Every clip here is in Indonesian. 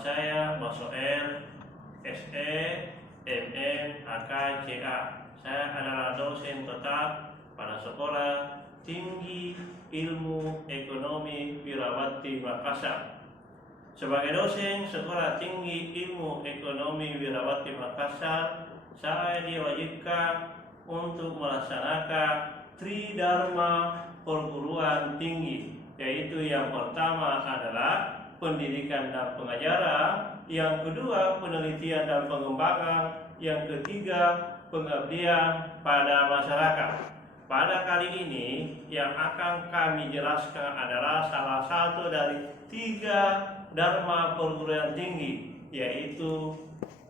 saya Basoer, SE, MM, AK, CA. Saya adalah dosen tetap pada Sekolah Tinggi Ilmu Ekonomi Wirawati Makassar. Sebagai dosen Sekolah Tinggi Ilmu Ekonomi Wirawati Makassar, saya diwajibkan untuk melaksanakan Tridharma perguruan tinggi, yaitu yang pertama adalah pendidikan dan pengajaran, yang kedua penelitian dan pengembangan, yang ketiga pengabdian pada masyarakat. Pada kali ini yang akan kami jelaskan adalah salah satu dari 3 dharma perguruan tinggi, yaitu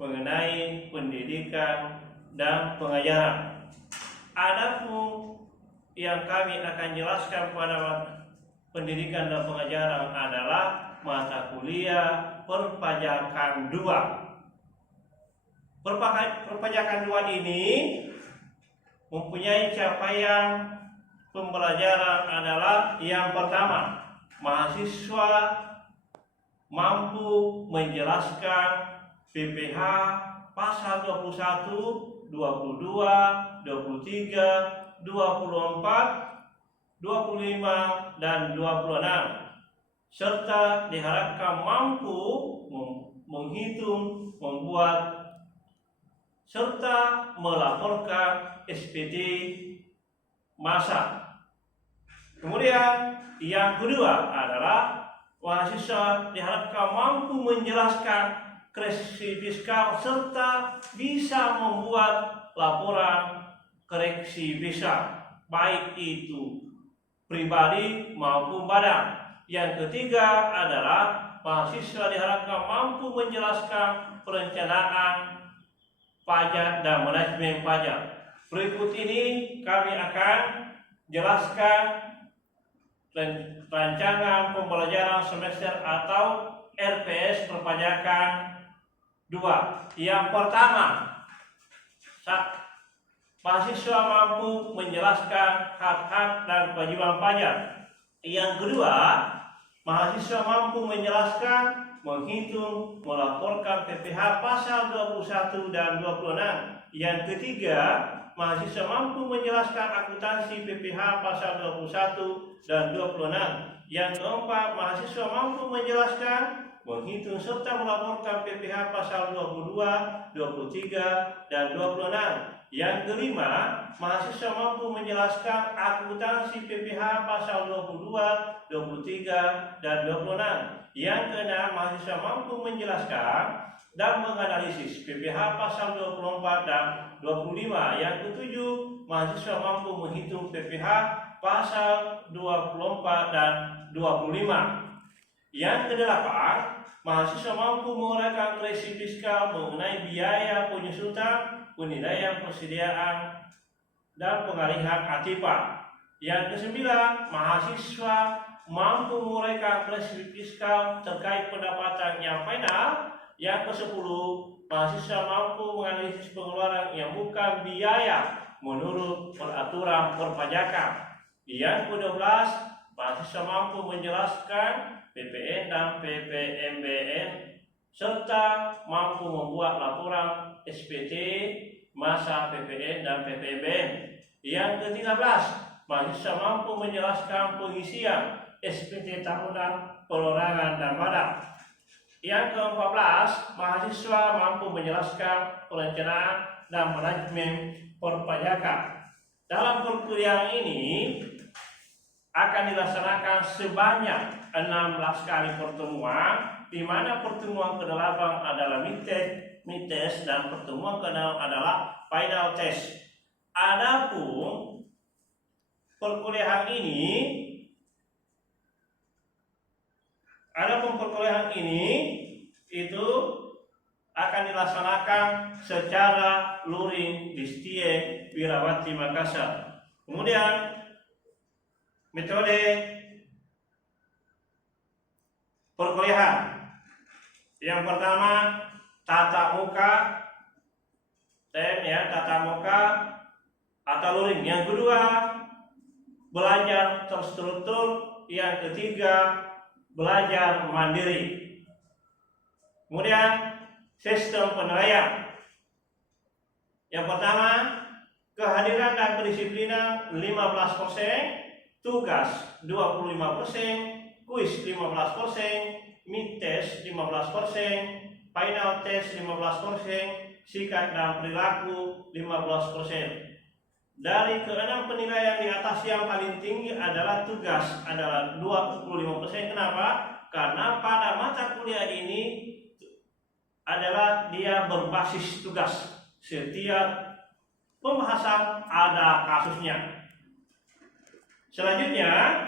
mengenai pendidikan dan pengajaran. Adapun yang kami akan jelaskan pada pendidikan dan pengajaran adalah mata kuliah perpajakan 2. Perpajakan 2 ini mempunyai capaian pembelajaran adalah yang pertama, mahasiswa mampu menjelaskan PPh pasal 21, 22, 23, 24, 25, dan 26, serta diharapkan mampu menghitung, membuat, serta melaporkan SPT masa. Kemudian yang kedua adalah mahasiswa diharapkan mampu menjelaskan koreksi fiskal serta bisa membuat laporan koreksi fiskal, baik itu pribadi maupun badan. Yang ketiga adalah mahasiswa diharapkan mampu menjelaskan perencanaan pajak dan manajemen pajak. Berikut ini kami akan jelaskan rancangan pembelajaran semester atau RPS perpajakan 2. Yang pertama, mahasiswa mampu menjelaskan hak-hak dan kewajiban pajak. Yang kedua, mahasiswa mampu menjelaskan, menghitung, melaporkan PPh pasal 21 dan 26. Yang ketiga, mahasiswa mampu menjelaskan akuntansi PPh pasal 21 dan 26. Yang keempat, mahasiswa mampu menjelaskan, menghitung serta melaporkan PPh pasal 22, 23, dan 26. Yang kelima, mahasiswa mampu menjelaskan akuntansi PPh pasal 22, 23, dan 26. Yang keenam, mahasiswa mampu menjelaskan dan menganalisis PPh pasal 24 dan 25. Yang ketujuh, mahasiswa mampu menghitung PPh pasal 24 dan 25. Yang kedelapan, mahasiswa mampu menguraikan koreksi fiskal mengenai biaya penyusutan, penilaian persediaan, dan pengalihan aktiva. Yang kesembilan, mahasiswa mampu menguraikan koreksi fiskal terkait pendapatan yang final. Yang kesepuluh, mahasiswa mampu menganalisis pengeluaran yang bukan biaya menurut peraturan perpajakan. Yang ke-12, mahasiswa mampu menjelaskan PPN dan PPNBM serta mampu membuat laporan SPT masa PPN dan PPNBM. Yang ke-13, mahasiswa mampu menjelaskan pengisian SPT tahunan, perorangan, dan badan. Yang ke-14, mahasiswa mampu menjelaskan perencanaan dan manajemen perpajakan. Dalam perkuliahan ini akan dilaksanakan sebanyak 16 kali pertemuan, di mana pertemuan ke-8 adalah mid-test dan pertemuan ke-6 adalah final test. Adapun perkuliahan ini itu akan dilaksanakan secara luring di STIE Wirawati Makassar. Kemudian metode perkuliahan. Yang pertama, tatap muka, tatap muka atau luring. Yang kedua, belajar terstruktur. Yang ketiga, belajar mandiri. Kemudian sistem penilaian. Yang pertama, kehadiran dan kedisiplinan 15%, tugas 25%, kuis 15%, mid test 15%, final test 15%, sikap dan perilaku 15%. Dari keenam penilaian di atas yang paling tinggi adalah tugas adalah 25%. Kenapa? Karena pada mata kuliah ini adalah dia berbasis tugas. Setiap pembahasan ada kasusnya. Selanjutnya,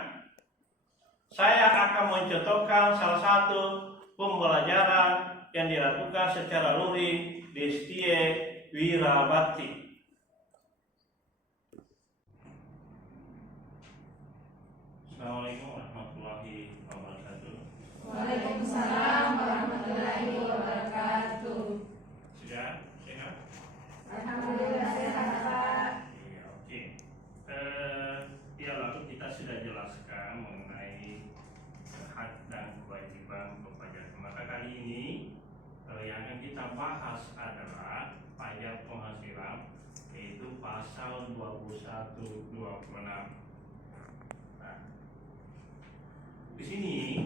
saya akan mencontohkan salah satu pembelajaran yang dilakukan secara luring di STIE Wirabakti. Assalamualaikum warahmatullahi wabarakatuh. Waalaikumsalam warahmatullahi wabarakatuh. Sudah sehat? Alhamdulillah sehat, Pak. Iya, oke. Ya, lalu kita sudah jelaskan mengenai hak dan kewajiban pajak. Maka kali ini yang akan kita bahas adalah pajak penghasilan, yaitu pasal 21-26. Di sini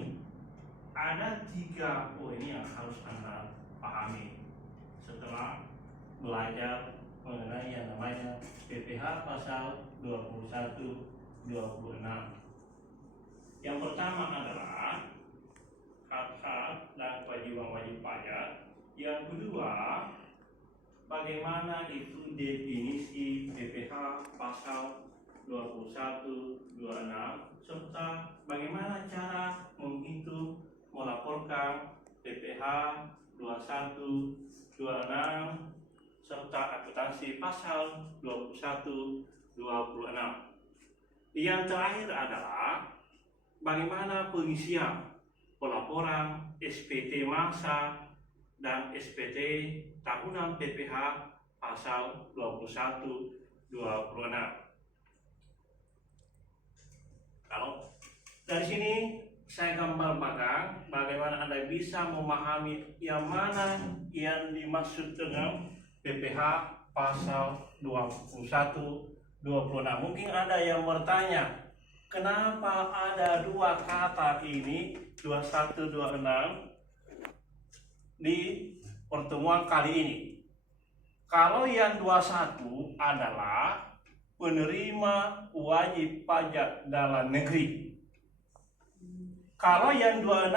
ada 3 poin yang harus Anda pahami setelah belajar mengenai yang namanya PPh pasal 21-26. Yang pertama adalah hak-hak dan kewajiban wajib pajak. Yang kedua, bagaimana itu definisi PPh pasal 21-26, serta bagaimana cara menghitung melaporkan PPh 21-26 serta akuntansi pasal 21-26. Yang terakhir adalah bagaimana pengisian pelaporan SPT masa dan SPT tahunan PPh pasal 21-26. Kalau dari sini saya gambarkan bagaimana Anda bisa memahami yang mana yang dimaksud dengan PPh pasal 21-26. Mungkin ada yang bertanya, kenapa ada 2 kata ini 21-26 di pertemuan kali ini? Kalau yang 21 adalah penerima wajib pajak dalam negeri. Kalau yang 26,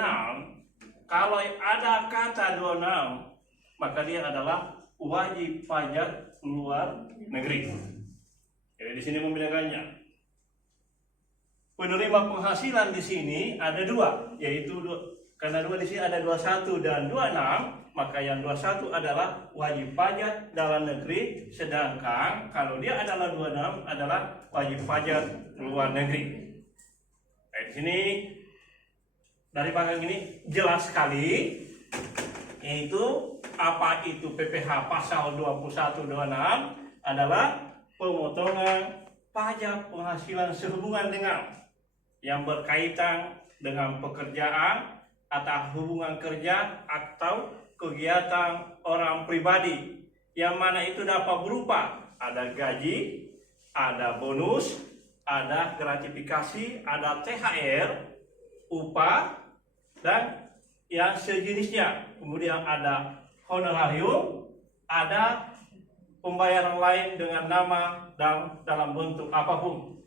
kalau ada kata 26, maka dia adalah wajib pajak luar negeri. Jadi di sini membedakannya. Penerima penghasilan di sini ada 2, yaitu karena 2 di sini ada 21 dan 26. Maka yang 21 adalah wajib pajak dalam negeri, sedangkan kalau dia adalah 26 adalah wajib pajak luar negeri. Di sini dari panggung ini jelas sekali, yaitu apa itu PPh pasal 21-26 adalah pemotongan pajak penghasilan sehubungan dengan yang berkaitan dengan pekerjaan atau hubungan kerja atau kegiatan orang pribadi, yang mana itu dapat berupa ada gaji, ada bonus, ada gratifikasi, ada THR, upah, dan yang sejenisnya. Kemudian ada honorarium, ada pembayaran lain dengan nama dan dalam bentuk apapun.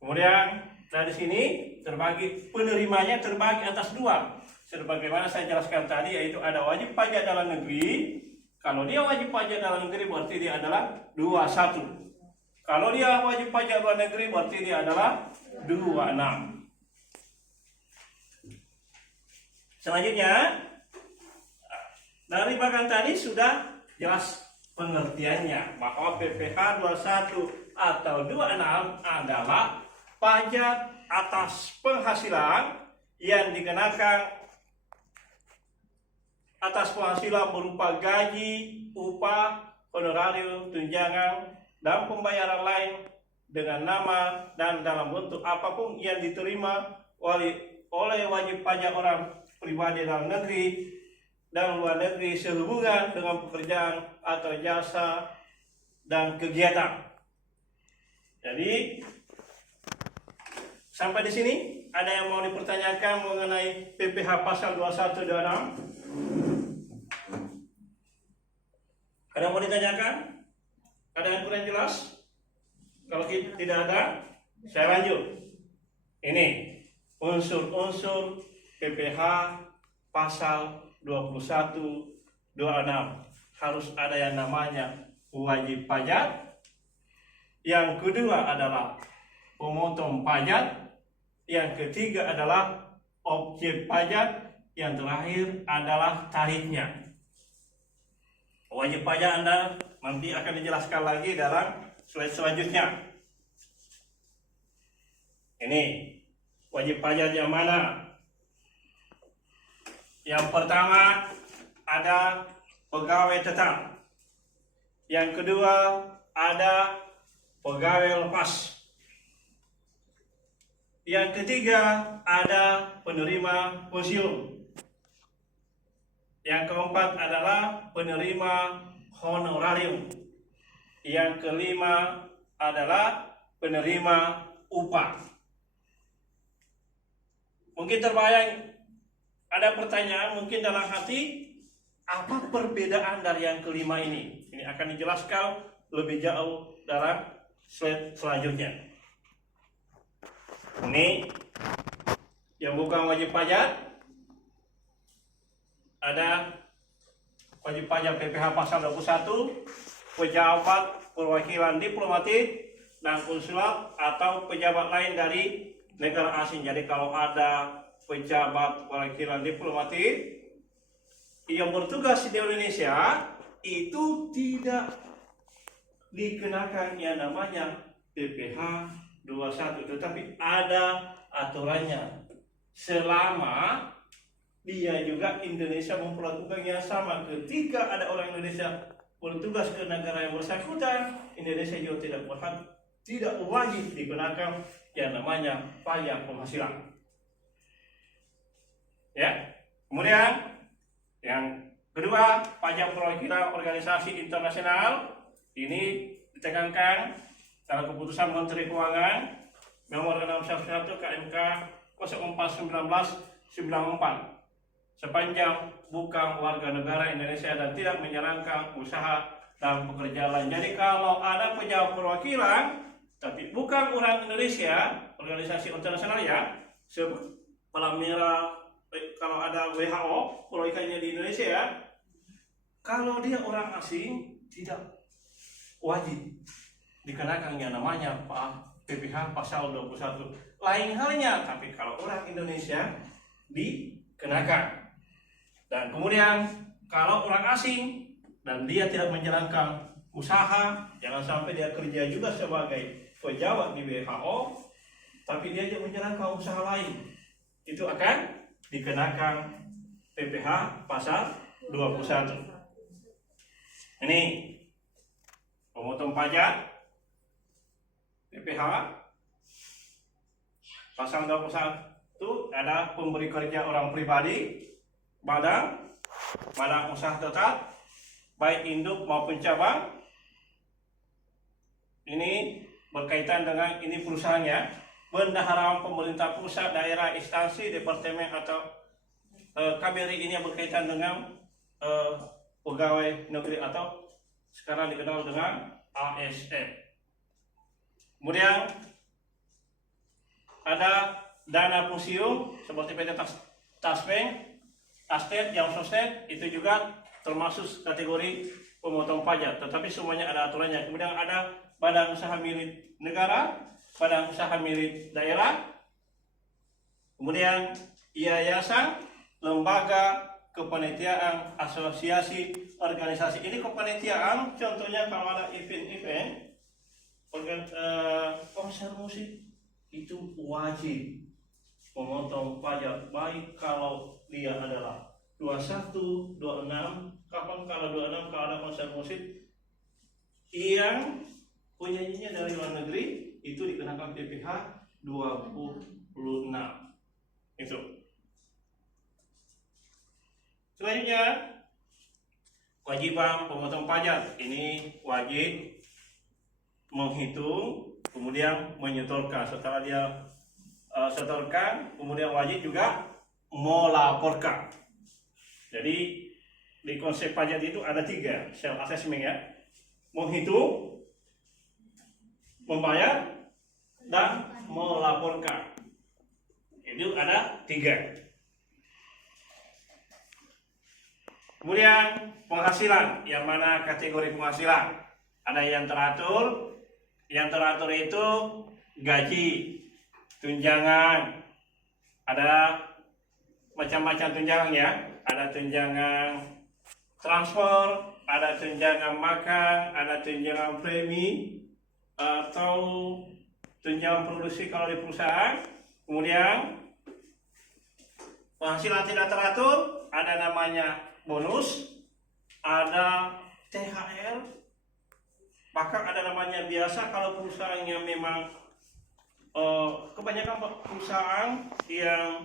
Kemudian dari sini terbagi, penerimanya terbagi atas 2. Sebagaimana saya jelaskan tadi, yaitu ada wajib pajak dalam negeri. Kalau dia wajib pajak dalam negeri berarti dia adalah 21. Kalau dia wajib pajak luar negeri berarti dia adalah 26. Selanjutnya, dari bagian tadi sudah jelas pengertiannya bahwa PPh 21 atau 26 adalah pajak atas penghasilan yang dikenakan atas penghasilan berupa gaji, upah, honorarium, tunjangan, dan pembayaran lain dengan nama dan dalam bentuk apapun yang diterima oleh wajib pajak orang pribadi dalam negeri dan luar negeri sehubungan dengan pekerjaan atau jasa dan kegiatan. Jadi sampai di sini ada yang mau dipertanyakan mengenai PPH pasal 2126? Ada yang mau ditanyakan? Ada yang kurang jelas? Kalau tidak ada, saya lanjut. Ini unsur-unsur PPH pasal 2126 harus ada yang namanya wajib pajak. Yang kedua adalah pemotong pajak. Yang ketiga adalah objek pajak. Yang terakhir adalah tarifnya. Wajib pajak Anda nanti akan dijelaskan lagi dalam slide selanjutnya. Ini wajib pajak yang mana? Yang pertama ada pegawai tetap. Yang kedua ada pegawai lepas. Yang ketiga ada penerima pensiun. Yang keempat adalah penerima honorarium. Yang kelima adalah penerima upah. Mungkin terbayang ada pertanyaan mungkin dalam hati, apa perbedaan dari yang kelima ini? Ini akan dijelaskan lebih jauh dalam slide selanjutnya. Ini yang bukan wajib pajak. Ada wajib pajak PPH pasal 21, pejabat perwakilan diplomatik dan konsulat atau pejabat lain dari negara asing. Jadi kalau ada pejabat perwakilan diplomatik yang bertugas di Indonesia itu tidak dikenakan yang namanya PPH 21, tetapi ada aturannya selama dia juga Indonesia memperlakukan yang sama. Ketika ada orang Indonesia bertugas ke negara yang bersangkutan, Indonesia juga tidak wajib dikenakan yang namanya pajak penghasilan. Ya. Kemudian yang kedua, pajak perwakilan organisasi internasional. Ini ditekankan dalam keputusan Menteri Keuangan nomor 611 KMK 04/1994. Sepanjang bukan warga negara Indonesia dan tidak menjalankan usaha dan pekerjaan lain. Jadi kalau ada pejabat perwakilan tapi bukan orang Indonesia, organisasi internasional ya, seperti Palang Merah, kalau ada WHO, perwakilannya di Indonesia ya, kalau dia orang asing tidak wajib dikenakan yang namanya PPH pasal 21. Lain halnya, tapi kalau orang Indonesia dikenakan. Dan kemudian kalau orang asing dan dia tidak menjalankan usaha, jangan sampai dia kerja juga sebagai pejabat di WHO, tapi dia juga menjalankan usaha lain, itu akan dikenakan PPH pasal 21. Ini pemotong pajak PPH pasal 21 ada pemberi kerja orang pribadi, badan usaha tetap, baik induk maupun cabang. Ini berkaitan dengan ini perusahaannya, bendahara pemerintah pusat, daerah, instansi, departemen atau KBRI. Ini yang berkaitan dengan pegawai negeri atau sekarang dikenal dengan ASN. Kemudian ada dana pensiun seperti PT Taspen, Astet, yang sosted, itu juga termasuk kategori pemotong pajak, tetapi semuanya ada aturannya. Kemudian ada badan usaha milik negara, badan usaha milik daerah, kemudian yayasan, lembaga, kepanitiaan, asosiasi, organisasi. Ini kepanitiaan, contohnya kalau ada event-event, konser musik, itu wajib memotong pajak, baik kalau dia adalah 21, 26, kapan kalau 26 kalau ada konser musik yang penyanyinya dari luar negeri, itu dikenakan PPH 26. Itu Selanjutnya, kewajiban pemotongan pajak. Ini wajib menghitung, kemudian menyetorkan. Setelah dia setorkan, kemudian wajib juga melaporkan. Jadi di konsep pajak itu ada 3 self assessment ya: menghitung, membayar, dan melaporkan. Itu ada 3. Kemudian penghasilan, yang mana kategori penghasilan? Ada yang teratur. Yang teratur itu gaji, tunjangan, ada macam-macam tunjangan ya. Ada tunjangan transfer, ada tunjangan makan, ada tunjangan premi atau tunjangan produksi kalau di perusahaan. Kemudian penghasilan tidak teratur, ada namanya bonus, ada THR, bahkan ada namanya biasa kalau perusahaan yang memang kebanyakan perusahaan yang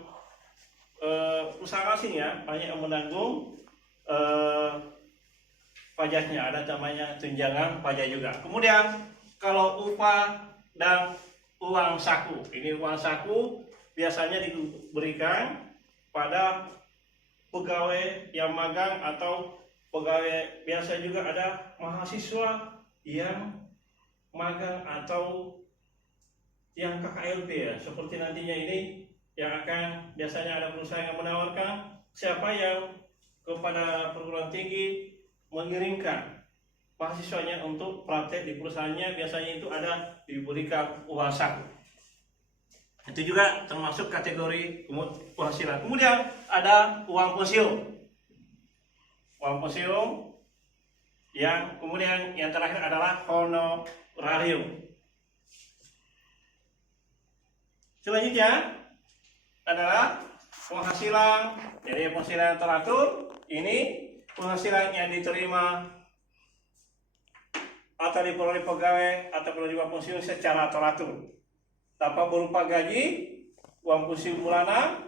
perusahaan asing ya, banyak yang menanggung pajaknya, ada namanya tunjangan pajak juga. Kemudian kalau upah dan uang saku, ini uang saku biasanya diberikan pada pegawai yang magang atau pegawai biasa, juga ada mahasiswa yang magang atau yang KKLP ya, seperti nantinya ini yang akan biasanya ada perusahaan yang menawarkan siapa yang kepada perguruan tinggi mengirimkan mahasiswanya untuk praktek di perusahaannya, biasanya itu ada diberikan uang saku. Itu juga termasuk kategori penghasilan. Kemudian ada uang pensiun. Uang pensiun yang kemudian yang terakhir adalah honorarium. Selanjutnya adalah penghasilan. Jadi penghasilan teratur ini penghasilan yang diterima atau diperoleh pegawai atau penerima pensiun secara teratur, dapat berupa gaji, uang pensiun bulanan,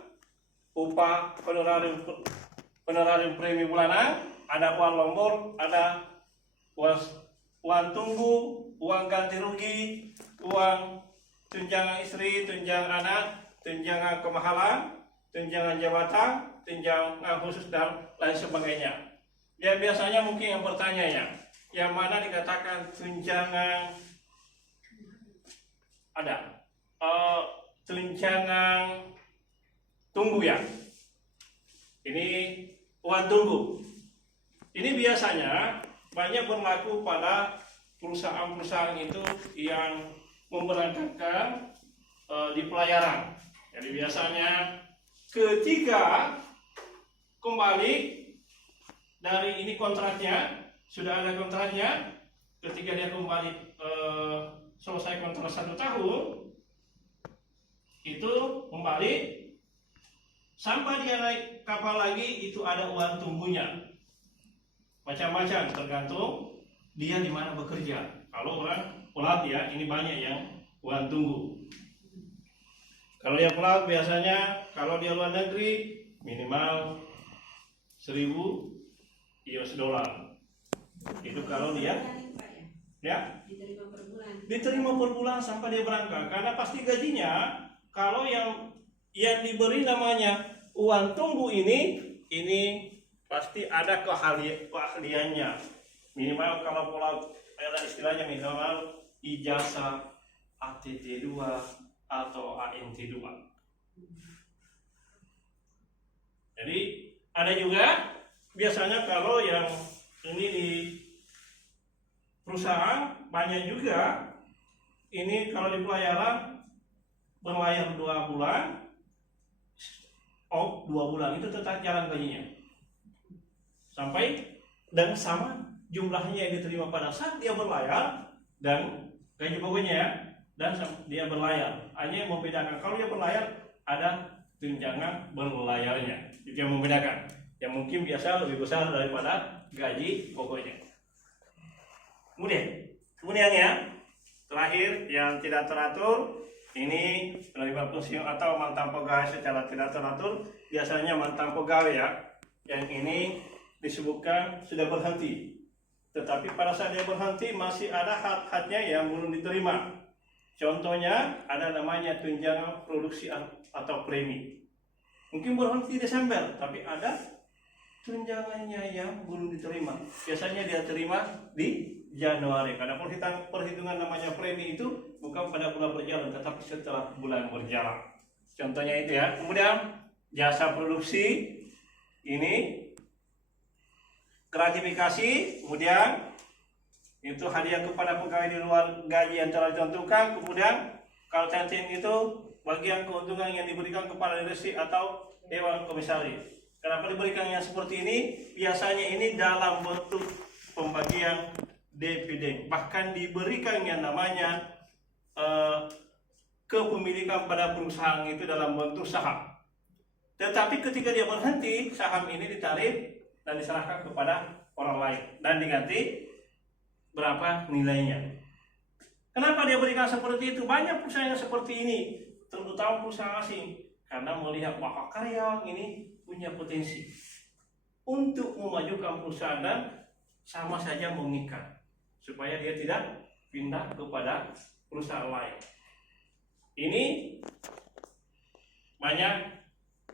upah honorarium premi bulanan, ada uang lembur, ada uang tunggu, uang ganti rugi, uang tunjangan istri, tunjangan anak, tunjangan kemahalan, tunjangan jabatan, tunjangan khusus, dan lain sebagainya. Ya, biasanya mungkin yang bertanya ya, yang mana dikatakan tunjangan ada tunjangan tunggu ya. Ini uang tunggu. Ini biasanya banyak berlaku pada perusahaan-perusahaan itu yang memberangkatkan di pelayaran. Jadi biasanya ketika kembali dari ini kontraknya, sudah ada kontraknya, ketika dia kembali selesai kontrak 1 tahun, itu kembali sampai dia naik kapal lagi, itu ada uang tunggunya. Macam-macam tergantung dia di mana bekerja. Kalau orang pelaut ya, ini banyak yang uang tunggu. Kalau dia pelaut biasanya, kalau dia luar negeri minimal 1.000 US dollar. Itu kalau dia ya diterima per bulan sampai dia berangkat, karena pasti gajinya. Kalau yang diberi namanya uang tunggu ini pasti ada keahliannya. Minimal kalau pelaut ada istilahnya minimal ijazah ATT 2 atau ANT 2. Jadi ada juga biasanya kalau yang ini di perusahaan banyak juga ini kalau di pelayaran berlayar 2 bulan, 2 bulan itu tetap jalan gajinya sampai dan sama jumlahnya yang diterima pada saat dia berlayar dan gaji pokoknya ya, dan dia berlayar. Hanya yang membedakan kalau dia berlayar ada tunjangan berlayarnya, itu yang membedakan, yang mungkin biasa lebih besar daripada gaji pokoknya. Kemudian ya terakhir yang tidak teratur, ini penerima pensiun atau mantan pegawai secara tidak teratur. Biasanya mantan pegawai ya, yang ini disebutkan sudah berhenti. Tetapi pada saat dia berhenti masih ada hak-haknya yang belum diterima. Contohnya ada namanya tunjangan produksi atau premi. Mungkin berhenti Desember, tapi ada tunjangannya yang belum diterima. Biasanya dia terima di Januari. Karena perhitungan namanya premi itu bukan pada bulan berjalan, tetapi setelah bulan berjalan. Contohnya itu ya. Kemudian jasa produksi ini gratifikasi, kemudian itu hadiah kepada pegawai di luar gaji yang telah ditentukan. Kemudian kalau cantin itu bagian keuntungan yang diberikan kepada direksi atau dewan komisaris. Kenapa diberikan yang seperti ini? Biasanya ini dalam bentuk pembagian dividen, bahkan diberikan yang namanya kepemilikan pada perusahaan itu dalam bentuk saham. Tetapi ketika dia berhenti, saham ini ditarik dan diserahkan kepada orang lain dan diganti berapa nilainya. Kenapa dia berikan seperti itu? Banyak perusahaan yang seperti ini, terutama perusahaan asing, karena melihat bahwa karyawan ini punya potensi untuk memajukan perusahaan dan sama saja mengikat supaya dia tidak pindah kepada perusahaan lain. Ini banyak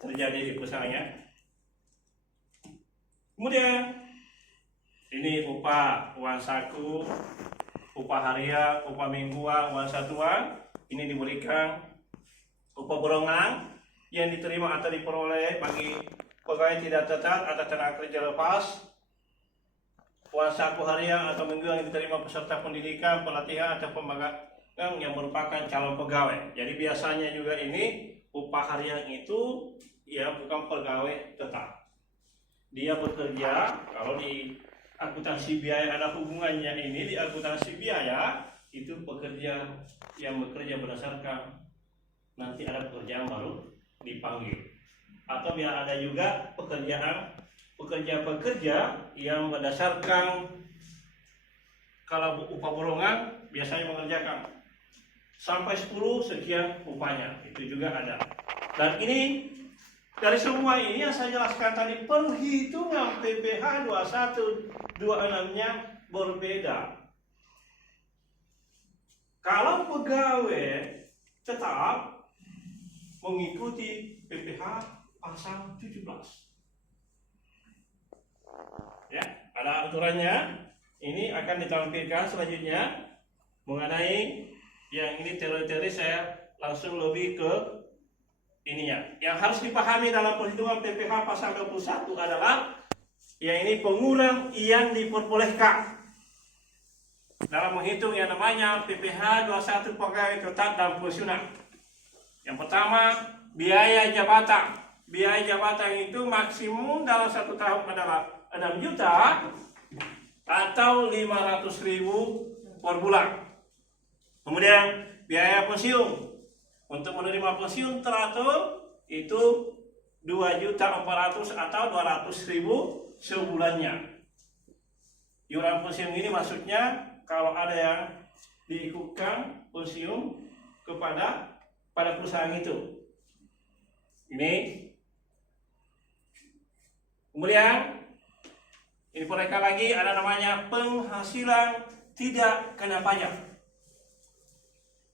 terjadi di perusahaannya. Kemudian ini upah, uang saku, upah harian, upah mingguan, uang satuan. Ini diberikan upah borongan yang diterima atau diperoleh bagi pegawai tidak tetap atau tenaga kerja lepas. Uang saku harian atau mingguan yang diterima peserta pendidikan, pelatihan atau pemagang yang merupakan calon pegawai. Jadi biasanya juga ini upah harian itu ya bukan pegawai tetap. Dia bekerja, kalau di akuntansi biaya ada hubungannya ini, di akuntansi biaya itu pekerja yang bekerja berdasarkan nanti ada pekerjaan baru dipanggil. Atau biar ada juga pekerja yang berdasarkan kalau upah borongan biasanya mengerjakan sampai 10 sekian upahnya, itu juga ada. Dan ini dari semua ini yang saya jelaskan tadi, perhitungan PPh 2126-nya berbeda. Kalau pegawai tetap mengikuti PPh pasal 17. Ya, ada aturannya. Ini akan ditampilkan selanjutnya mengenai yang ini teori-teori, saya langsung lebih ke ininya. Yang harus dipahami dalam perhitungan PPh pasal 21 adalah yang ini pengurang yang diperbolehkan dalam menghitung yang namanya PPh 21 pegawai tetap dan pensiunan. Yang pertama, biaya jabatan. Biaya jabatan itu maksimum dalam 1 tahun adalah 6 juta atau 500.000 per bulan. Kemudian biaya pensiun. Untuk menerima pensiun teratur itu 2.400.000 atau 200.000 sebulannya. Iuran pensiun ini maksudnya kalau ada yang diikutkan pensiun pada perusahaan itu. Ini. Kemudian ini mereka lagi ada namanya penghasilan tidak kena pajak.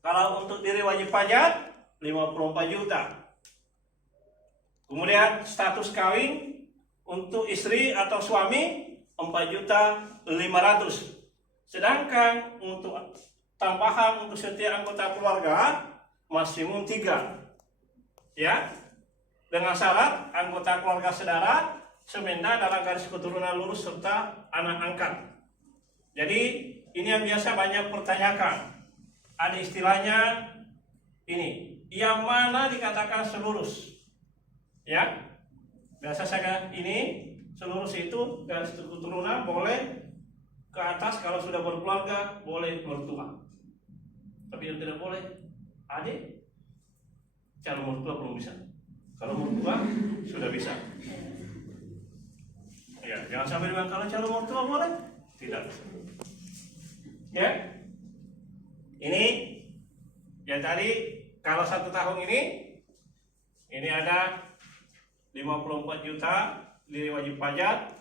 Kalau untuk diri wajib pajak 54 juta. Kemudian status kawin untuk istri atau suami 4.500.000. Sedangkan untuk tambahan untuk setiap anggota keluarga maksimum 3. Ya. Dengan syarat anggota keluarga saudara semenda dalam garis keturunan lurus serta anak angkat. Jadi ini yang biasa banyak pertanyakan. Ada istilahnya ini, yang mana dikatakan selurus? Ya, biasa saya ini selurus itu garis keturunan boleh ke atas kalau sudah berkeluarga, boleh mertua. Tapi yang tidak boleh adik, calon mertua belum bisa. Kalau mertua sudah bisa. Ya, jangan sampai dengan kalau calon mertua boleh, tidak bisa. Ya. Ini yang tadi kalau 1 tahun ini ada 54 juta diri wajib pajak.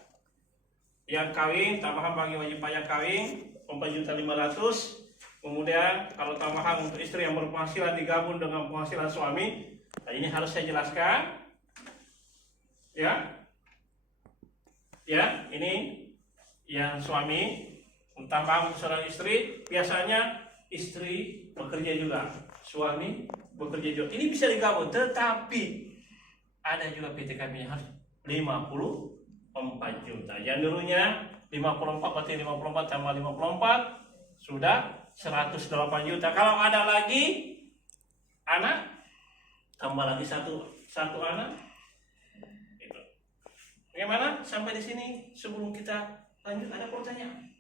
Yang kawin, tambahan bagi wajib pajak kawin 4.500.000. Kemudian kalau tambahan untuk istri yang berpenghasilan digabung dengan penghasilan suami, nah ini harus saya jelaskan. Ya, ini yang suami tambahan untuk seorang istri, biasanya istri bekerja juga, suami bekerja juga. Ini bisa digabung, tetapi ada juga PTKP yang harus 54 juta. Yang dulunya 54 berarti 54 tambah 54 sudah 108 juta. Kalau ada lagi anak, tambah lagi satu anak. Itu. Bagaimana sampai di sini? Sebelum kita lanjut, ada pertanyaan?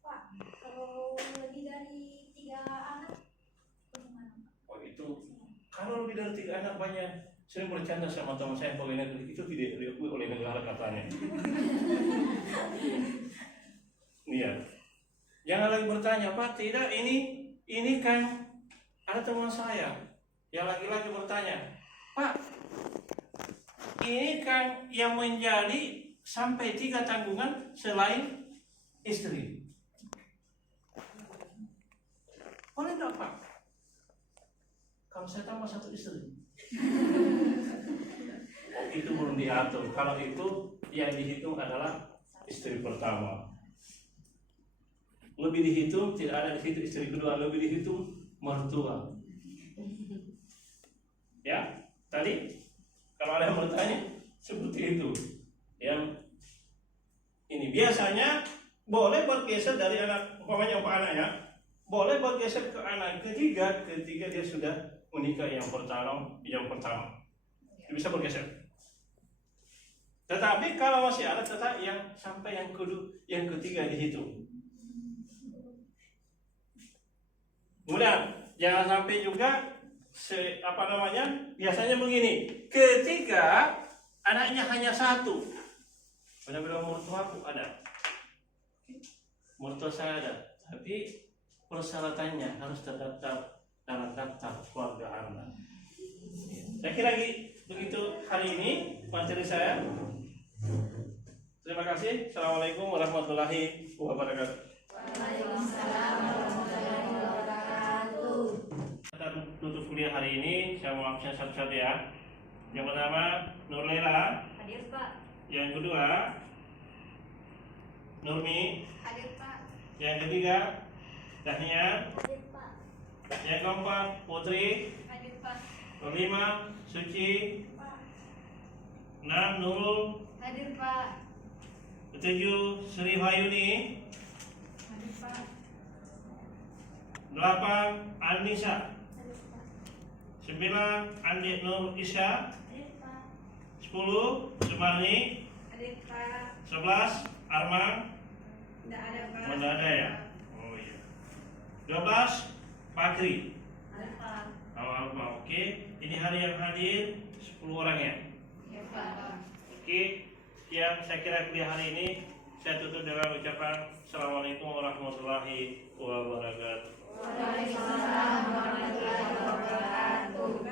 Pak, kalau lebih dari 3 anak, bagaimana? Oh itu, kalau lebih dari 3 anak banyak. Sering bercanda sama teman saya pegawai negeri itu tidak diakui oleh negara katanya. Iya. Jangan lagi bertanya, Pak, tidak ini kan ada teman saya yang lagi-lagi bertanya, Pak, ini kan yang menjadi sampai 3 tanggungan selain istri. Boleh nggak, Pak? Kalau saya tambah 1 istri. Oh, itu belum diatur. Kalau itu yang dihitung adalah istri pertama. Lebih dihitung tidak ada di situ istri kedua, lebih dihitung mertua. Ya, tadi kalau ada yang bertanya seperti itu. Yang ini biasanya boleh bergeser dari anak, umpamanya anak ya, boleh bergeser ke anak ketiga dia sudah menikah yang pertama. Bisa bergeser. Tetapi kalau masih ada tetap yang sampai yang ketiga dihitung. Kemudian jangan sampai juga biasanya begini, ketika anaknya hanya 1. Benar-benar mertuaku ada, mertua saya ada, tapi persyaratannya harus terdaftar dalam daftar keluarga Anda. Saya kira begitu hari ini materi saya. Terima kasih. Assalamualaikum warahmatullahi wabarakatuh. Waalaikumsalam warahmatullahi wabarakatuh. Kita tutup kuliah hari ini. Saya mau absen satu-satu ya. Yang pertama Nurlela. Hadir Pak. Yang kedua Nurmi. Hadir Pak. Yang ketiga Dahnian. Hadir Pak. Yang keempat Putri. Hadir Pak. Kelima Suci. Pak. 6 Nurul. Hadir Pak. 7 Sri Hayuni. Hadir Pak. 8 Anissa. Hadir Pak. 9 Andi Nur Isya. Hadir Pak. 10 Sumarni. Hadir Pak. 11 Arman. Tidak ada Pak. Tidak ada ya? Oh iya. 12 Pakri. Hadir Pak. Oke. Ini hari yang hadir 10 orang ya. Ya Pak. Oke. Yang saya kira kuliah hari ini saya tutup dengan ucapan Assalamualaikum warahmatullahi wabarakatuh. Waalaikumsalam warahmatullahi wabarakatuh.